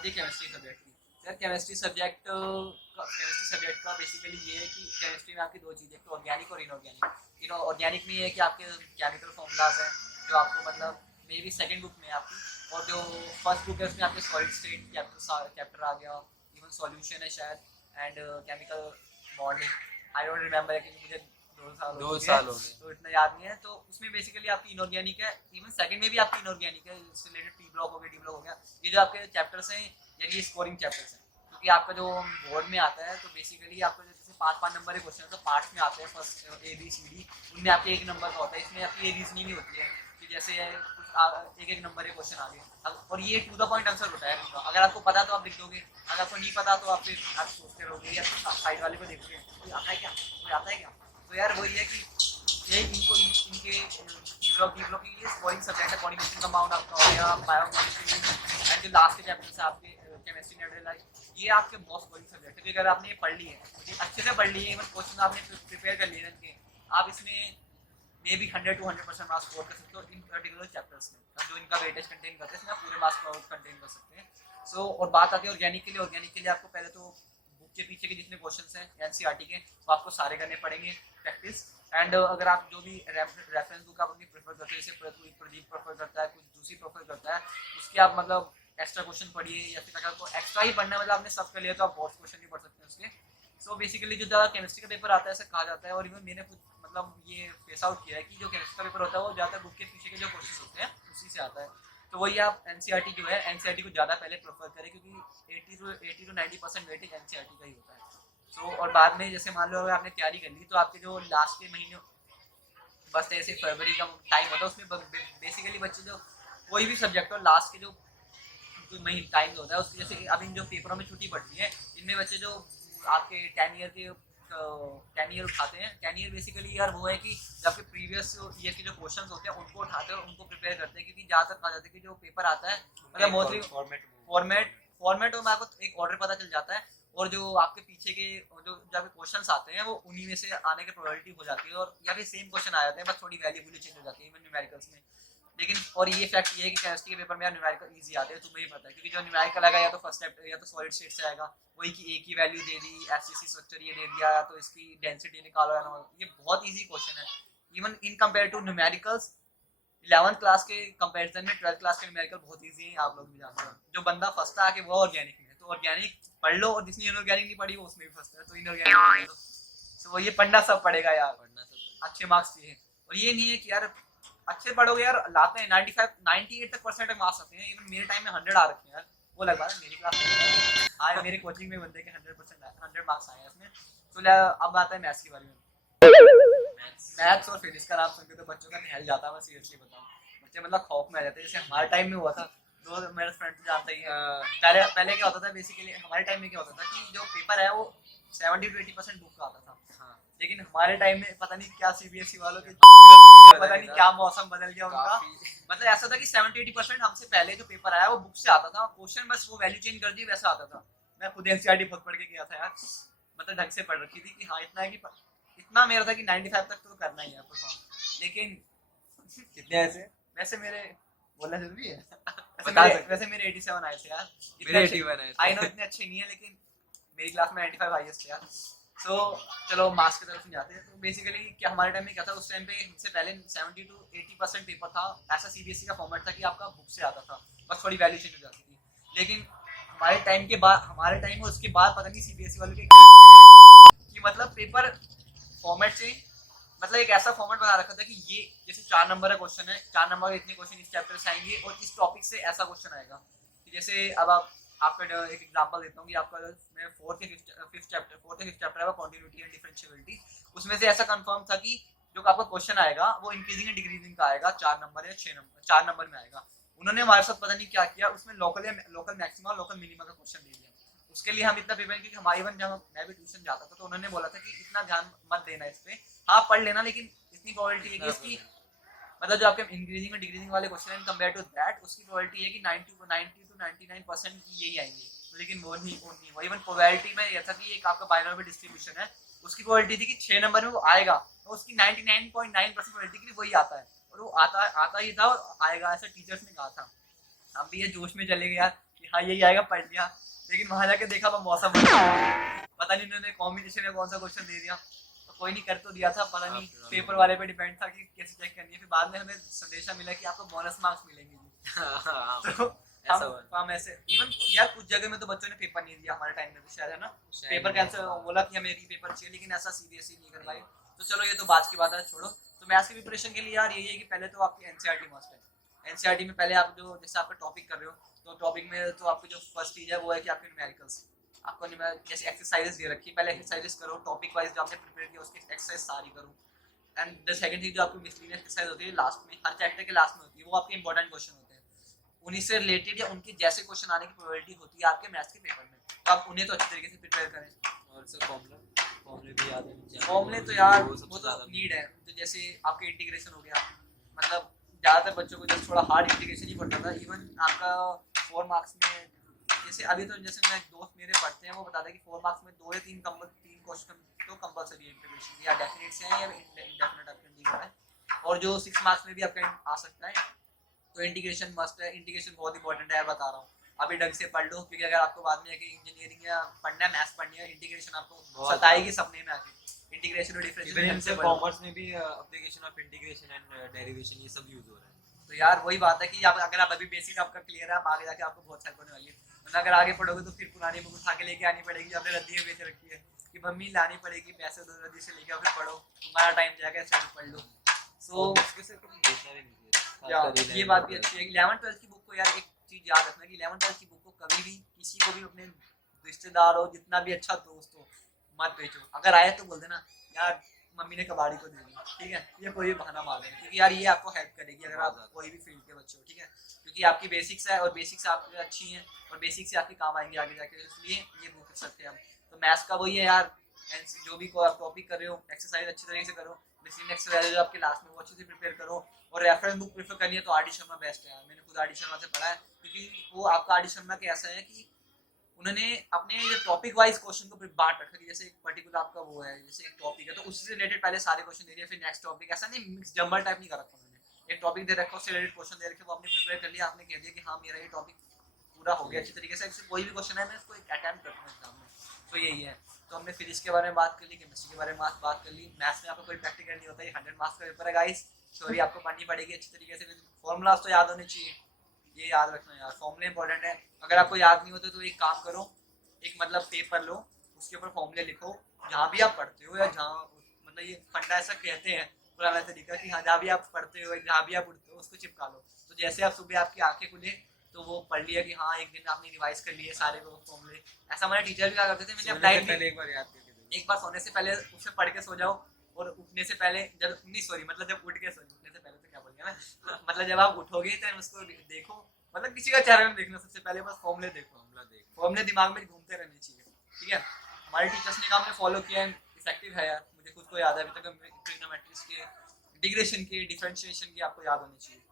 बात आती है केमिस्ट्री सब्जेक्ट की। यार केमिस्ट्री सब्जेक्ट का बेसिकली ये है कि केमिस्ट्री में आपकी दो चीज़ें, एक तो ऑर्गेनिक और इनऑर्गेनिक। ऑर्गेनिक में ये है कि आपके केमिकल फॉर्मूलाज हैं जो आपको मतलब मे बी सेकेंड बुक में है आपकी, और जो फर्स्ट बुक है उसमें आपके सॉलिड स्टेट चैप्टर आ गया, इवन सॉल्यूशन है शायद, and chemical bonding. I don't remember है क्योंकि मुझे 2 साल हो दो चुके हैं साल हो गए। तो इतना याद नहीं है। तो उसमें बेसिकली आपकी इनऑर्गेनिक है, इवन सेकंड में भी आपकी इनऑर्गेनिक है, इससे रिलेटेड पी ब्लॉक हो गया, डी ब्लॉक हो गया। ये जो आपके चैप्टर्स हैं ये स्कोरिंग चैप्टर्स हैं, क्योंकि आपका जो बोर्ड में आता है तो बेसिकली आपका जैसे 5-5 नंबर के क्वेश्चन है तो पार्ट्स में आते हैं, first A B C D, उनमें आपके 1 नंबर का होता है। इसमें आपकी ये रीजनिंग ही होती है कि जैसे कुछ एक एक नंबर के क्वेश्चन आ गए, और ये टू द पॉइंट आंसर होता है इनका। अगर आपको पता तो आप लिख दोगे, अगर आपको नहीं पता तो आप सोचते रहोगे या साइड वाले को देखोगे कोई आता है क्या, कोई आता है क्या। तो यार वही है कि ये इनके डी ब्लॉक की ये स्कोरिंग सब्जेक्ट है, कोऑर्डिनेशन कंपाउंड आपका हो गया, बायोकेमिस्ट्री, एंड जो लास्ट के चैप्टर्स है आपके केमिस्ट्री न्यूट्रलाइज, ये आपके बहुत स्कोरिंग सब्जेक्ट है। क्योंकि अगर आपने ये पढ़ ली है, ये अच्छे से पढ़ ली है, इवन क्वेश्चन आपने प्रिपेयर कर लिए इनके, आप इसमें may be 100 to 100% marks score कर सकते हो इन पर्टिकुलर चैप्टर्स में, जो इनका वेटेज कंटेन करते हैं, इसमें आप पूरे मार्क्स कंटेन कर सकते हैं। सो और बात आती है ऑर्गेनिक के लिए। ऑर्गेनिक के लिए आपको पहले तो बुक के पीछे के जितने क्वेश्चंस हैं एनसीईआरटी के, वो आपको सारे करने पड़ेंगे प्रैक्टिस। एंड अगर आप जो भी रेफरेंस बुक आप अपनी प्रेफर करते हैं, जैसे प्रदीप प्रेफर करता है, कुछ दूसरी प्रेफर करता है, उसके आप मतलब एक्स्ट्रा क्वेश्चन पढ़िए, या फिर अगर आपको एक्स्ट्रा ही पढ़ना है, मतलब आपने सब कर लिया तो आप बहुत क्वेश्चन भी पढ़ सकते हैं उसके। सो बेसिकली जो ज़्यादा केमिस्ट्री का पेपर आता है ऐसा कहा जाता है, और इवन मैंने खुद मतलब ये फेस आउट किया है कि जो केमिस्ट्री का पेपर होता है वो ज़्यादातर बुक के पीछे के जो क्वेश्चन होते हैं उसी से आता है। तो वही आप एनसीईआरटी जो है, एनसीईआरटी को ज़्यादा पहले प्रेफर करें, क्योंकि 80 to 90% वेटेज एनसीईआरटी का ही होता है। सो और बाद में जैसे मान लो अगर आपने तैयारी कर ली तो आपके जो लास्ट के महीने बस ऐसे फरवरी का टाइम होता है, उसमें बेसिकली बच्चे जो कोई भी सब्जेक्ट हो लास्ट के जो महीने टाइम होता है उसकी, जैसे कि अब इन जो पेपरों में छुट्टी पड़ती है, इनमें बच्चे जो आपके 10 ईयर के 10 ईयर उठाते हैं। 10 ईयर बेसिकली यार वो है कि जब आपके प्रीवियस ईयर के जो क्वेश्चन होते हैं उनको उठाते हैं, उनको प्रिपेयर करते हैं, क्योंकि ज़्यादातर कहा जाता है कि जो पेपर आता है मतलब मोस्टली फॉर्मेट में आपको एक ऑर्डर पता चल जाता है, और जो आपके पीछे के जो जब क्वेश्चंस आते हैं वो उन्हीं में से आने की प्रोबेबिलिटी हो जाती है, और या फिर सेम क्वेश्चन आ जाते हैं, बस थोड़ी वैल्यूबल चेंज हो जाती है इवन न्यूमेरिकल्स में। लेकिन और ये फैक्ट ये है कि केमिस्ट्री के पेपर में यार न्यूमेरिकल इजी आते हैं, तुम्हें ही पता है, क्योंकि जो न्यूमेरिकल आएगा या तो फर्स्ट स्टेप या तो सॉलिड स्टेट से आएगा, वही की एक ही वैल्यू दे दी, एफसीसी स्ट्रक्चर ये दे दिया, या तो इसकी डेंसिटी निकालो या ना। ये बहुत इजी क्वेश्चन है even in compare to numericals. 11th class के कंपैरिजन में 12th क्लास के न्यूमेरिकल बहुत इजी है, आप लोग भी जानते हैं। जो बंदा फंसता है कि वो ऑर्गेनिक में है तो ऑर्गेनिक पढ़ लो, और जिसने इनऑर्गेनिक नहीं पढ़ी वो उसमें भी फंसता है, तो इनऑर्गेनिक तो वो ये पढ़ना सब पड़ेगा यार, पढ़ना सब अच्छे मार्क्स चाहिए। और ये नहीं है कि यार अच्छे पढ़ोगे यार, लाते हैं 98 तक परसेंट मार्क्स आते हैं, इवन मेरे टाइम में 100 आ रखे हैं यार, वो लग रहा है मेरी क्लास में आज मेरे कोचिंग में बंदे के 100 मार्क्स आए हैं इसमें। तो अब आता है मैथ्स के बारे में। मैथ्स और फिजिक्स का नाम सुनकर तो बच्चों का निहल जाता है, मैं सीरियसली बताऊं, बच्चे मतलब खौफ में आ जाते हैं। जैसे हमारे टाइम में हुआ था, दो मेरे फ्रेंड तो जानते ही हैं, पहले पहले क्या होता था बेसिकली, हमारे टाइम में क्या होता था कि जो पेपर है वो 70 to 80% बुक का आता था। हाँ लेकिन हमारे टाइम में पता नहीं क्या सीबीएसई वालों के पता नहीं था। क्या मौसम बदल गया उनका, काफी मतलब ऐसा था कि 70-80% हमसे पहले जो पेपर आया वो बुक से आता था, क्वेश्चन बस वो वैल्यू चेंज कर दी वैसा आता था। मैं खुद एनसीईआरटी खुद पढ़ के गया था यार, मतलब ढंग से पढ़ रखी थी कि हाँ इतना है कि इतना मेरा था कि 95 तक तो करना ही है परफॉर्म। लेकिन कितने ऐसे वैसे मेरे बोलना जरूरी है बता सकते वैसे मेरे 87 आए थे यार, मेरे 81 आए थे। आई नो इतने अच्छे नहीं है, लेकिन मेरी क्लास में 95 हाईएस्ट थे यार। सो चलो मार्क्स की तरफ नहीं जाते हैं। तो बेसिकली क्या हमारे टाइम में क्या था, उस टाइम पे हमसे पहले 70 to 80% पेपर था, ऐसा सीबीएसई का फॉर्मेट था कि आपका बुक से आता था, बस थोड़ी वैल्यू चेंज हो जाती थी। लेकिन हमारे टाइम में उसके बाद पता नहीं सीबीएसई वालों के कि मतलब पेपर फॉर्मेट से, मतलब एक ऐसा फॉर्मेट बना रखा था कि ये जैसे 4 नंबर का क्वेश्चन है, 4 नंबर इतने क्वेश्चन इस चैप्टर से आएंगे और इस टॉपिक से ऐसा क्वेश्चन आएगा कि जैसे अब आपका एक एग्जांपल देता हूँ कि आपका मैं फोर्थ या फिफ्थ चैप्टर है कॉन्टिन्यूटी एंड डिफरेंशिएबिलिटी, उसमें से ऐसा कंफर्म था कि जो आपका क्वेश्चन आएगा वो इंक्रीजिंग एंड डिक्रीजिंग का आएगा, 4 नंबर या 6 नंबर, 4 नंबर में आएगा। उन्होंने हमारे साथ पता नहीं क्या किया, उसमें लोकल मैक्सिमा लोकल मिनिमा का क्वेश्चन दे दिया। उसके लिए हम इतना प्रिपेयर, क्योंकि हमारी इवन जब मैं भी ट्यूशन जाता था तो उन्होंने बोला था कि इतना ध्यान मत देना इस पे, हाँ पढ़ लेना, लेकिन इतनी प्रोबेबिलिटी है कि इसकी मतलब जो आपके इंक्रीजिंग और डिक्रीजिंग वाले क्वेश्चन हैं कंपेयर टू दैट, उसकी प्रोबेबिलिटी है कि 90 to 99% की यही आएंगे। लेकिन वो नहीं वो इवन प्रोबेबिलिटी में यह था कि एक आपका बाइनोमियल डिस्ट्रीब्यूशन है, उसकी प्रोबेबिलिटी थी कि 6 नंबर में वो आएगा, तो उसकी 99.9% प्रोबेबिलिटी की वही आता है, और वो आता ही था और आएगा, ऐसा टीचर्स ने कहा था। हम भी ये जोश में चले गए यार, कि हाँ यही आएगा, पढ़ लिया, लेकिन वहां जाके देखा वो मौसम पता नहीं उन्होंने कॉम्बिनेशन में कौन सा क्वेश्चन दे दिया, तो कोई नहीं कर तो दिया था, पता नहीं पेपर वाले पे डिपेंड था कि कैसे चेक करनी है। फिर बाद में हमें संदेशा मिला कि आपको बोनस मार्क्स मिलेंगे जी। तो ऐसा हुआ। हम ऐसे इवन यार कुछ जगह में तो बच्चों ने पेपर नहीं दिया, हमारे टाइम में तो शायद है ना, पेपर कैंसिल बोला कि हमें री पेपर चाहिए, लेकिन ऐसा सीबीएसई नहीं करवाई। तो चलो ये तो बात की बात है, छोड़ो। तो मैथ्स की प्रिपरेशन के लिए यार यही है कि पहले तो आपकी एनसीईआरटी मस्ट है। एनसीईआरटी में पहले आप जो जैसे आपका टॉपिक कर रहे हो, तो टॉपिक में तो आपकी जो फर्स्ट चीज है वो है कि आपके न्यूमेरिकल्स, आपको जैसे एक्सरसाइजेस दे रखी है, पहले एक्सरसाइजेस करो, टॉपिक वाइज जो आपने प्रिपेयर किया उसकी एक्सरसाइज सारी करो। एंड द सेकंड थिंग जो आपकी मिसलिनियस एक्सरसाइज होती है लास्ट में, हर चैप्टर के लास्ट में होती है, वो आपके इंपॉर्टेंट क्वेश्चन होते हैं, उन्हीं से रिलेटेड या उनके जैसे क्वेश्चन आने की प्रोबेबिलिटी होती है आपके मैथ्स के पेपर में, तो आप उन्हें तो अच्छी तरीके से प्रिपेयर करें। और सर फॉर्मूले भी याद होने चाहिए। फॉर्मूले तो यार वो वो सबसे तो ज्यादा नीड है, तो जैसे आपके इंटीग्रेशन हो गया, मतलब ज़्यादातर बच्चों को जैसे थोड़ा हार्ड इंटीग्रेशन ही पड़ता था। इवन आपका 4 मार्क्स में, जैसे अभी तो जैसे मेरे दोस्त मेरे पढ़ते हैं वो बताते हैं कि 4 मार्क्स में 2 या 3 क्वेश्चन तो कंपलसरी है इंटीग्रेशन, या डेफिनेट से है या इंडेफिनेट आपका इंटीग्रल है, और जो 6 मार्क्स में भी आपका आ सकता है। तो इंटीग्रेशन मस्ट है, इंटीग्रेशन बहुत इंपॉर्टेंट है, बता रहा हूँ। अभी ढंग से पढ़ लो, क्योंकि अगर आपको बाद में इंजीनियरिंग या पढ़ना है, मैथ्स पढ़नी है, इंटीग्रेशन आपको सताएगी सपने में आके। इंटीग्रेशन और डिफरेंशियल से कॉमर्स में भी application of integration and derivation ये सब यूज हो रहा है। तो यार वही बात है कि आप अगर आप अभी बेसिक आपका क्लियर है, आप आगे जाके आपको बहुत हेल्प होने वाली है। वरना अगर आगे पढ़ोगे तो फिर पुरानी बुक उठा के लेके आनी पड़ेगी, आपने रद्दी बेच रखी है कि मम्मी लानी पड़ेगी, पैसे दो रद्दी से लेके फिर पढ़ो, तुम्हारा टाइम जाएगा, ऐसे पढ़ लो। सो उसके से कुछ देखना भी नहीं चाहिए। या ये बात भी अच्छी है कि 11th-12th की बुक को यार एक चीज याद रखना कि 11th-12th की बुक को कभी भी किसी को भी अपने रिश्तेदार हो, जितना भी अच्छा दोस्त हो, मत बेचो। अगर आए तो बोल देना यार मम्मी ने कबाड़ी को दे दी, ठीक है, ये कोई भी बहाना मार देना, क्योंकि यार ये आपको हेल्प करेगी अगर आप कोई भी फील्ड के बच्चे हो, ठीक है, क्योंकि आपकी बेसिक्स है और बेसिक्स आपकी अच्छी हैं और बेसिक से आपके काम आएंगे आगे जाके, इसलिए ये बुक कर सकते हैं हम। तो मैथ्स का वही है यार, जो भी आप टॉपिक कर रहे हो एक्सरसाइज अच्छी तरीके से करो, बेसिक एक्सरसाइज जो आपके लास्ट में वो अच्छे से प्रिपेयर करो, और रेफरेंस बुक प्रेफर करनी है तो आर डी शर्मा बेस्ट है यार। मैंने खुद आर डी शर्मा से पढ़ा है, क्योंकि वो आपका आर डी शर्मा के ऐसा है कि उन्होंने अपने ये टॉपिक वाइज क्वेश्चन को बांट रखा कि जैसे एक पर्टिकुलर आपका वो है, जैसे एक टॉपिक है तो उससे रिलेटेड पहले सारे क्वेश्चन दे दिए, फिर नेक्स्ट टॉपिक, ऐसा नहीं मिक्स जंबल टाइप नहीं कर रखा उन्होंने। एक टॉपिक दे रखा, उससे रिलेटेड क्वेश्चन दे रखे, वो आपने प्रिपेयर कर लिया, आपने कह दिया कि हाँ मेरा ये टॉपिक पूरा हो गया अच्छी तरीके से, इससे कोई भी क्वेश्चन है मैं इसको अटेम्प्ट करता हूँ एग्जाम में। तो यही है। तो हमने फिजिक्स के बारे में बात कर ली, केमिस्ट्री के बारे में बात कर ली, मैथ्स में आपको कोई प्रैक्टिकल नहीं होता, ये 100 मार्क्स का पेपर है गाइस, थ्योरी आपको पढ़नी पड़ेगी अच्छी तरीके से, फॉर्मूलाज तो याद होने चाहिए, ये याद रखना यार, फॉर्मूले इंपॉर्टेंट है। अगर आपको याद नहीं होते तो एक काम करो, एक मतलब पेपर लो, उसके ऊपर फॉर्मूले लिखो, जहाँ भी आप पढ़ते हो या जहाँ, मतलब ये फंडा ऐसा कहते हैं पुराना तरीका कि हाँ जहाँ भी आप पढ़ते हो जहाँ भी आप उठते हो उसको चिपका लो, तो जैसे आप सुबह आपकी आंखें खुले तो वो पढ़ लिया कि हाँ एक दिन आपने रिवाइज कर लिए सारे फॉर्मूले। ऐसा हमारे टीचर भी क्या करते थे, मैंने अप्लाई पहले एक बार याद करके एक बार सोने से पहले उसे पढ़ के सो जाओ, और उठने से पहले जब नहीं सॉरी मतलब जब उठ के सो, उठने से पहले तो क्या बोल गया मैं, मतलब जब आप उठोगे तो उसको देखो, मतलब किसी का चेहरा में देखना, सबसे पहले बस फॉर्मूले देखो, फॉर्मूले दिमाग में घूमते रहने चाहिए, ठीक है। हमारे टीचर्स ने काम में फॉलो किया है, इफेक्टिव है यार, मुझे खुद को याद है अभी तक ट्रिग्नोमेट्रिक्स के, इंटीग्रेशन के, डिफरेंशिएशन के आपको याद होनी चाहिए।